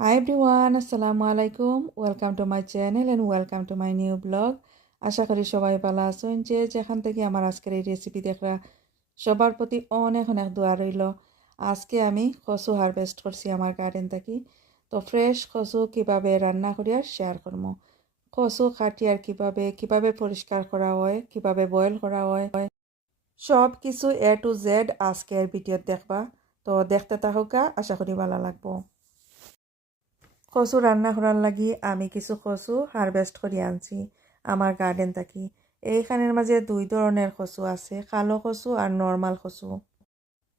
Hi everyone, Assalamu আলাইকুম Welcome to my channel and welcome to my new blog. আশা করি সবাই ভালো আছেন। যে যেখান থেকে আমার আজকের এই রেসিপি দেখরা সবার প্রতি অনেক অনেক দোয়া রইল। আজকে আমি কচু হারভেস্ট করছি আমার গার্ডেন থেকে। তো ফ্রেশ কচু কীভাবে রান্না করি আর শেয়ার করব। কচু কাটি আর কীভাবে কীভাবে পরিষ্কার করা হয় কীভাবে বয়েল করা হয় সব কিছু এ টু জেড আজকের ভিডিওত দেখবা। তো দেখতে থাকুকা আশা করি ভালো লাগবো। কচু রান্না করার লাগি আমি কিছু কচু হারভেস্ট করে আনছি আমার গার্ডেন থাকি। এইখানের মাঝে দুই ধরনের কচু আছে, কালো কচু আর নর্মাল কচু।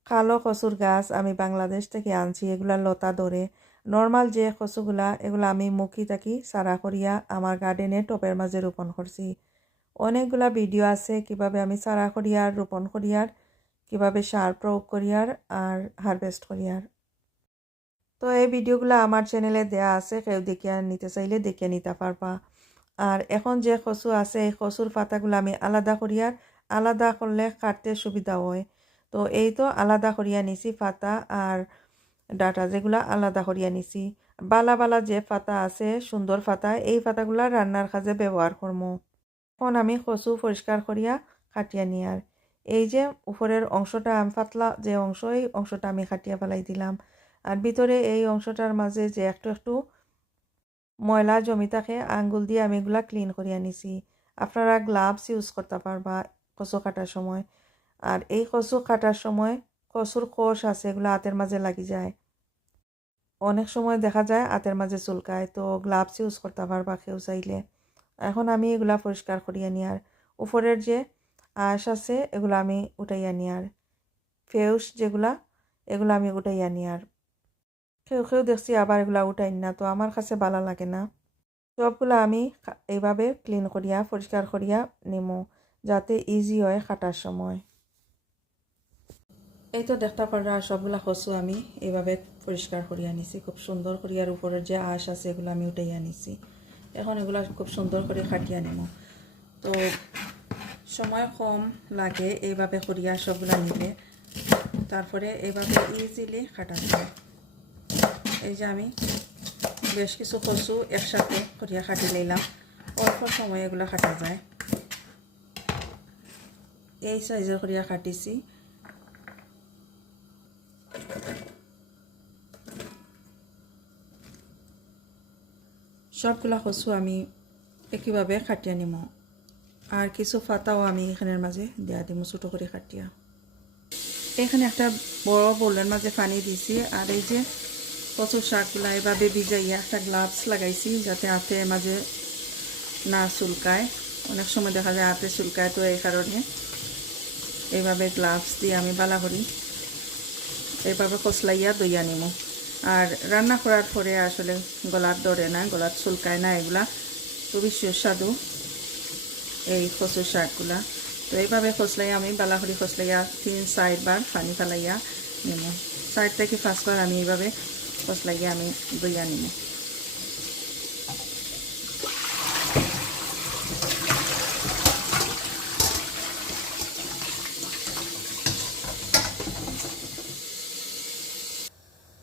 কালো কচুর গাছ আমি বাংলাদেশ থেকে আনছি, এগুলা লতা ধরে নর্মাল যে কচুগুলা, এগুলা আমি মুখি থাকি সারা করিয়া আমার গার্ডেনে টপের মাঝে রোপণ করছি অনেকগুলা ভিডিও আছে, কীভাবে আমি সারা করিয়ার রোপণ করিয়ার কীভাবে সার প্রয়োগ করিয়ার আর হারভেস্ট করিয়ার তো এই ভিডিওগুলো আমার চ্যানেলে দেয়া আছে, কেউ দেখিয়া নিতে চাইলে দেখিয়ে নিতে পারবা। আর এখন যে কচু আছে, এই কচুর পাতাগুলো আমি আলাদা করিয়ার আলাদা করলে কাটতে সুবিধা হয়। তো এই তো আলাদা করিয়া নিছি পাতা আর ডাটা যেগুলো আলাদা করিয়া নিছি। বালা বালা যে পাতা আছে, সুন্দর পাতা, এই পাতাগুলা রান্নার কাজে ব্যবহার করব এখন আমি কচু পরিষ্কার করিয়া কাটিয়া নিয়ার এই যে উপরের অংশটা আমি পাতলা যে অংশ, এই অংশটা আমি কাটিয়া ফেলাই দিলাম। আর ভিতরে এই অংশটার মাঝে যে একটু একটু ময়লা জমি থাকে, আঙ্গুল দিয়ে আমি এগুলা ক্লিন করে আনিছি আপনারা গ্লাভস ইউজ করতে পারবা কচু কাটার সময়। আর এই কচু কাটার সময় কচুর কোষ আছে, এগুলো হাতের মাঝে লাগি যায়। অনেক সময় দেখা যায় হাতের মাঝে চুলকায়, তো গ্লাভস ইউজ করতে পারবা কেউ চাইলে। এখন আমি এগুলা পরিষ্কার করিয়ে করিয়া নিয়ার। উপরের যে আঁশ আছে, এগুলো আমি উঠাইয়া নিয়ার। ফেউস যেগুলা, এগুলো আমি উঠাইয়া নিয়ার। কেউ কেউ দেখছি আবার এগুলা উঠাই না, তো আমার কাছে ভালো লাগে না। সবগুলো আমি এইভাবে ক্লিন করিয়া, পরিষ্কার করিয়া নিমো, যাতে ইজি হয় কাটার সময়। এই তো দেখতে পারা সবগুলা কচু আমি এইভাবে পরিষ্কার করিয়া আনিছি খুব সুন্দর করিয়ার উপরের যে আঁশ আছে এগুলো আমি উঠাইয়া আনিছি এখন এগুলা খুব সুন্দর করে কাটিয়া নিম। তো সময় কম লাগে এইভাবে করিয়া সবগুলা নিলে তারপরে এইভাবে ইজিলি কাটা যায়। এই যে আমি বেশ কিছু কচু একসাথে করিয়া কাটি নিলাম অল্প সময় এগুলো কাটা যায়। এই সাইজের করিয়া কাটিছি। সবগুলা কচু আমি একইভাবে কাটিয়া নিম। আর কিছু পাতাও আমি এখানের মাঝে দেয়া দিম ছোটো করে কাটিয়া। এখানে একটা বড় বোলের মাঝে পানি দিছি। আর এই যে কচুর শাকগুলা এভাবে ভিজাইয়া একটা গ্লাভস লাগাইছি, যাতে হাতে মাঝে না চুলকায়। অনেক সময় দেখা যায় হাতে চুলকায় তো এই কারণে। এইভাবে গ্লাভস দিয়ে আমি বালা করি। এইভাবে কচলাইয়া দইয়া নিমো। আর রান্না করার পরে আসলে গলার ধরে না গলার চুলকায় না এগুলা। খুবই সুস্বাদু এই কচুর শাকগুলা। তো এইভাবে খসলাইয়া আমি বালাহরি খসলাইয়া তিন চারবার পানি ফেলাইয়া নিমো। চার থেকে পাঁচবার আমি এইভাবে খসলাইয়া আমি দইয়া নিমো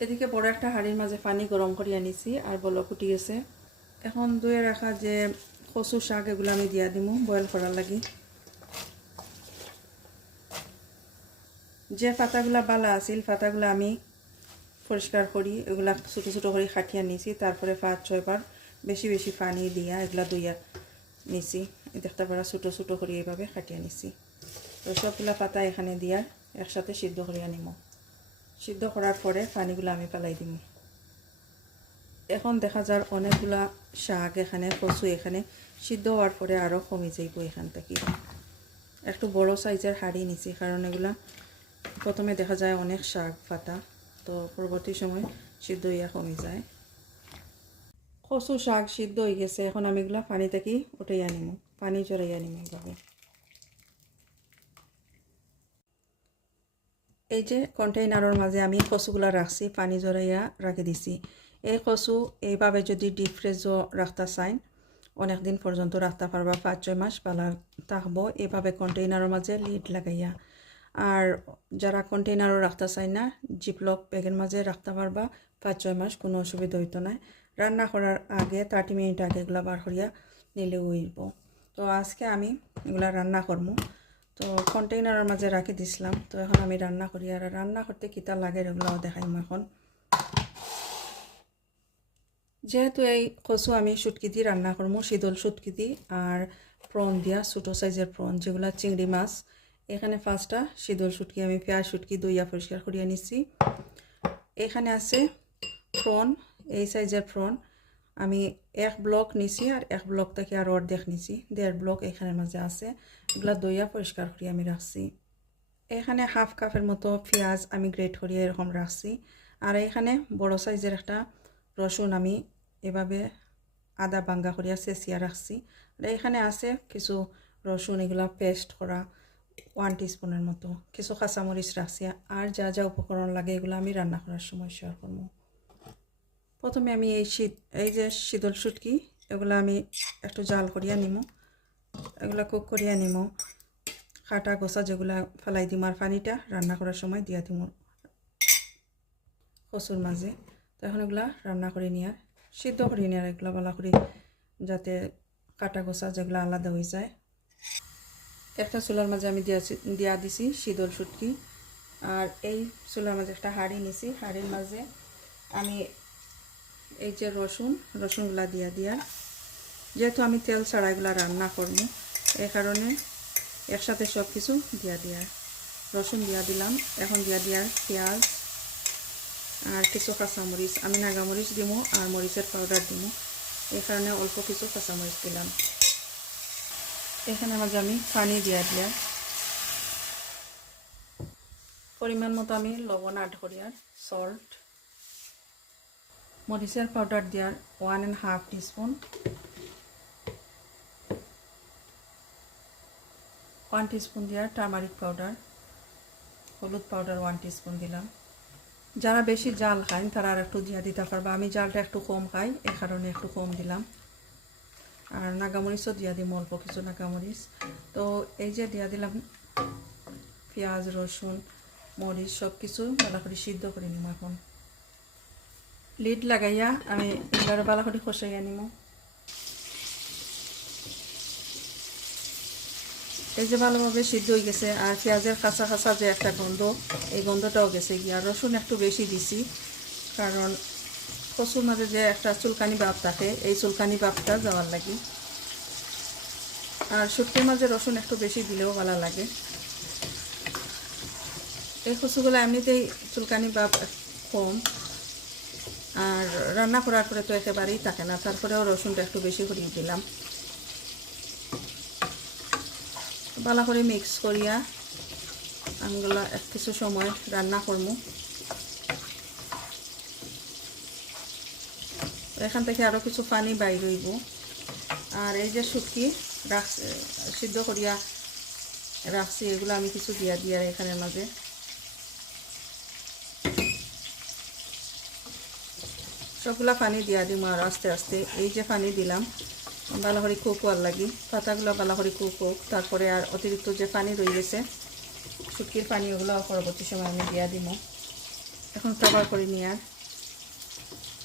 এদিকে বড় একটা হাঁড়ির মাঝে পানি গরম করে আনিছি আর বলো ফুটি গেছে। এখন দুয়ে রাখা যে কচু শাক, এগুলো আমি দিয়া দিমু বয়েল করার লাগি। যে পাতাগুলা বালা আছিল পাতাগুলো আমি পরিষ্কার করি, এগুলা ছোটো ছোটো করে খাটিয়া নিছি, তারপরে পাঁচ ছয়বার বেশি বেশি পানি দিয়া এগুলা দইয়া নিছি। দেখতে পারা ছোটো ছোটো করে এইভাবে খাটিয়া নিছি। তো সবগুলা পাতা এখানে দিয়া একসাথে সিদ্ধ করিয়া নিমো সিদ্ধ করার পরে পানিগুলো আমি পেলাই দিম এখন দেখা যার অনেকগুলা শাক এখানে, কচু এখানে সিদ্ধ হওয়ার পরে আরও কমে যাইব এখান থেকে। একটু বড় সাইজের হাড়ি নিছি, কারণ এগুলা প্রথমে দেখা যায় অনেক শাক পাতা। তো পরবর্তী সময় সিদ্ধ হইয়া কমে যায়। কচু শাক সিদ্ধ হয়ে গেছে, এখন আমি এগুলা পানি থেকে উঠাইয়া নিম, পানি চড়াইয়া নিম এইভাবে। এই যে কন্টেইনারের মাঝে আমি কচুগুলা রাখছি, পানি জড়াইয়া রাখি দিছি। এই কচু এইভাবে যদি ডিপ ফ্রিজও রাখতে চাই অনেক দিন পর্যন্ত রাখতে পারবা, পাঁচ ছয় মাস পালা থাকব। এভাবে কন্টেইনারের মাঝে লিড লাগাইয়া আর যারা কন্টেইনারও রাখতে চাই না জিপলক ব্যাগের মাঝে রাখতে পারবা। পাঁচ, ছয় মাস কোনো অসুবিধা হইতো না। রান্না করার আগে থার্টি মিনিট আগে এগুলো বার করিয়া নিলে উইব তো আজকে আমি এগুলা রান্না করব তো কন্টেইনারের মাঝে রাখি দিছিলাম। তো এখন আমি রান্না করি। আর রান্না করতে কিতা লাগে এগুলাও দেখাইম এখন। যেহেতু এই কচু আমি শুটকি দিয়ে রান্না করব শীতল শুটকি দি আর প্রন দিয়া, ছোটো সাইজের প্রন, যেগুলা চিংড়ি মাছ। এখানে পাঁচটা শীতল শুটকি আমি পেঁয়াজ শুটকি দইয়া পরিষ্কার করিয়া নিছি এখানে আছে ফ্রন, এই সাইজের ফ্রন। আমি এক ব্লক নিছি আর এক ব্লক থেকে আর অর্ধেক নিছি। দেড় ব্লক এখানের মাঝে আছে। এগুলো দইয়া পরিষ্কার করি আমি রাখছি। এখানে হাফ কাপের মতো পেঁয়াজ আমি গ্রেট করিয়ে এরকম রাখছি। আর এখানে বড় সাইজের একটা রসুন আমি এভাবে আদা বাঙ্গা করিয়া চেঁচিয়া রাখছি। আর এখানে আছে কিছু রসুন, এগুলা পেস্ট করা। ওয়ান টিস্পুনের মতো। কিছু কাঁচামরিচ রাখছি, আর যা যা উপকরণ লাগে এগুলো আমি রান্না করার সময় শেয়ার করব। প্রথমে আমি এই শীত, এই যে শীতল শুটকি, এগুলো আমি একটু জাল করিয়া নিমো। এগুলো কুক করিয়া নিমো। কাটা গোসা যেগুলা ফেলাই দিম আর পানিটা রান্না করার সময় দিয়া দিম কচুর মাঝে। তো এখন এগুলা রান্না করে নিয়ে, সিদ্ধ করে নিয়ে এগুলো ভালো করে যাতে কাটা গোসা যেগুলো আলাদা হয়ে যায়। একটা চুলার মাঝে আমি দিয়া দিয়া দিছি শীতল শুটকি। আর এই চুলার মাঝে একটা হাঁড়ি নিছি। হাঁড়ির মাঝে আমি এই যে রসুন, রসুনগুলা দিয়া দিয়া। যেহেতু আমি তেল ছাড়া এগুলা রান্না করব এই কারণে একসাথে সব কিছু দিয়া দিয়া। রসুন দিয়া দিলাম। এখন দিয়া দিয়ার পেঁয়াজ আর কিছু কাঁচামরিচ। আমি নাগামরিচ দিমু আর মরিচের পাউডার দিমু। এই কারণে অল্প কিছু কাঁচামরিচ দিলাম। এখানে মাঝে আমি পানি দিয়া দিয়া। পরিমাণ মতো আমি লবণ আড করি সল্ট মরিচের পাউডার দেওয়ার one and half teaspoon one teaspoon দেওয়ার টার্মারিক পাউডার হলুদ পাউডার ওয়ান টিস্পুন দিলাম। যারা বেশি জাল খায় তারা আর একটু দিয়া দিতে পারবা। আমি জালটা একটু কম খাই, এ কারণে একটু কম দিলাম। আর নাগামরিচও দিয়া দিম, অল্প কিছু নাগামরিচ। তো এই যে দিয়া দিলাম পেঁয়াজ, রসুন, মরিচ সব কিছু ভালো করে সিদ্ধ করে নিম এখন। লিড লাগাইয়া আমি এবার ভালো করে খসাইয়া নিম। এই যে ভালোভাবে সিদ্ধ হয়ে গেছে, আর পেঁয়াজের কাঁচা কাঁচা যে একটা গন্ধ, এই গন্ধটাও গেছে গিয়া। রসুন একটু বেশি দিছি, কারণ কচুর মাঝে যে একটা চুলকানি ভাব থাকে, এই চুলকানি ভাবটা যাওয়ার লাগে। আর শুটকির মাঝে রসুন একটু বেশি দিলেও ভালো লাগে। এই কচুগুলো এমনিতেই চুলকানি ভাব কম। আর রান্না করার পরে তো একেবারেই থাকে না, তারপরেও রসুনটা একটু বেশি করে দিলাম। ভালো করে মিক্স করিয়া আমগুলা এক কিছু সময় রান্না করব এখান থেকে আরও কিছু পানি বাইর হইব। আর এই যে শুটকি, রাখ সিদ্ধ করিয়া রাখছি, এগুলো আমি কিছু দিয়া দিয়া এখানের মাঝে। সবগুলা পানি দিয়া দিম আর আস্তে আস্তে। এই যে পানি দিলাম, ভালো করে কুক হওয়ার লাগি। পাতাগুলো ভালো করে কুক হোক, তারপরে আর অতিরিক্ত যে পানি রয়ে গেছে, শুটকির পানি ওগুলো পরবর্তী সময় আমি দিয়া দিব এখন কভার করে নিয়ে আর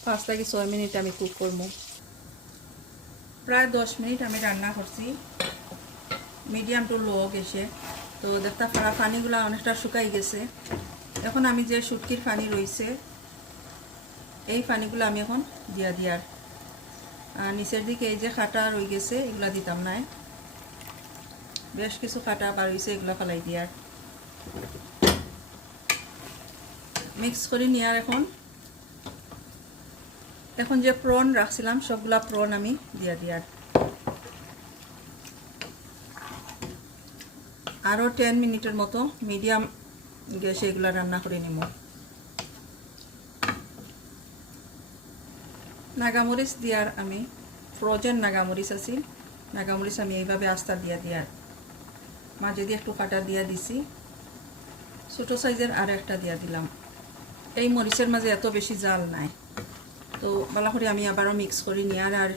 পাঁচ থেকে ছয় মিনিট আমি কুক করব। প্রায় দশ মিনিট আমি রান্না করছি। মিডিয়াম টু লো গেছে। তো দেখতে পারা পানিগুলো অনেকটা শুকাই গেছে। এখন আমি যে শুটকির পানি রয়েছে, এই পানিগুলো আমি এখন দিয়া দিয়ার। আর নিচের দিকে এই যে খাটা রয়ে গেছে, এগুলা দিতাম নাই। বেশ কিছু বার হয়েছে এগুলো ফেলাই দিয়ার। মিক্স করে নেওয়ার এখন। এখন যে প্রন রাখছিলাম, সবগুলা প্রন আমি দিয়া দিয়ার আরও টেন মিনিটের মতো মিডিয়াম গ্যাসে এগুলো রান্না করে নিব। নাগামরিচ দিয়ার আমি ফ্রোজেন নাগামরিচ আছিল নাগামরিচ আমি এইভাবে আস্তা দিয়া দিয়ার মাঝে দিয়ে একটু কাটা দিয়া দিছি। ছোটো সাইজের আর একটা দিয়া দিলাম। এই মরিচের মাঝে এত বেশি জাল নাই। তো ভালো করে আমি আবারও মিক্স করি নিয়ার আর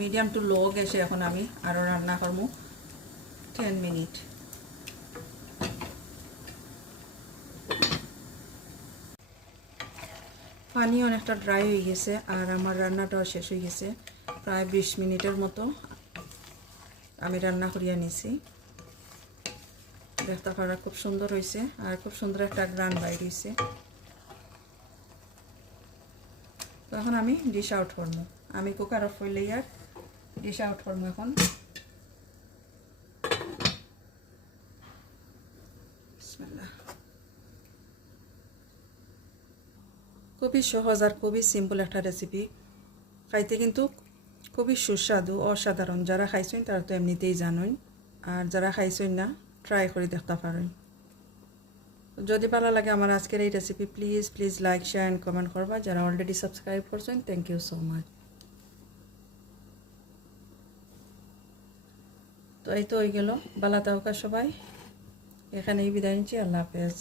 মিডিয়াম টু লো গ্যাসে এখন আমি আরও রান্না করব। টেন মিনিট পানি অনেকটা ড্রাই হয়ে গেছে আর আমার রান্নাটাও শেষ হয়ে গেছে, প্রায় বিশ মিনিটের মতো আমি রান্না করিয়া নিছি। দেখতে পারা খুব সুন্দর হয়েছে আর খুব সুন্দর একটা গ্রান বাইর হয়েছে তো এখন আমি ডিশ আউট করব। আমি কুকার অফ করলে আর ডিশ আউট করব এখন। খুবই সহজ আর খুবই সিম্পল একটা রেসিপি খাইতে কিন্তু খুবই সুস্বাদু, অসাধারণ। যারা খাইছেন তারা তো এমনিতেই জানেন আর যারা খাইছেন না ট্রাই করে দেখতে পারেন। যদি ভালো লাগে আমার আজকের এই recipe please please like share and comment করবা। যারা অলরেডি সাবস্ক্রাইব করছেন থ্যাংক ইউ সো মাচ তো এই তো হয়ে গেল। বালা তাওকা সবাই। এখানেই বিদায় নিচ্ছি। আল্লাহ হাফেজ।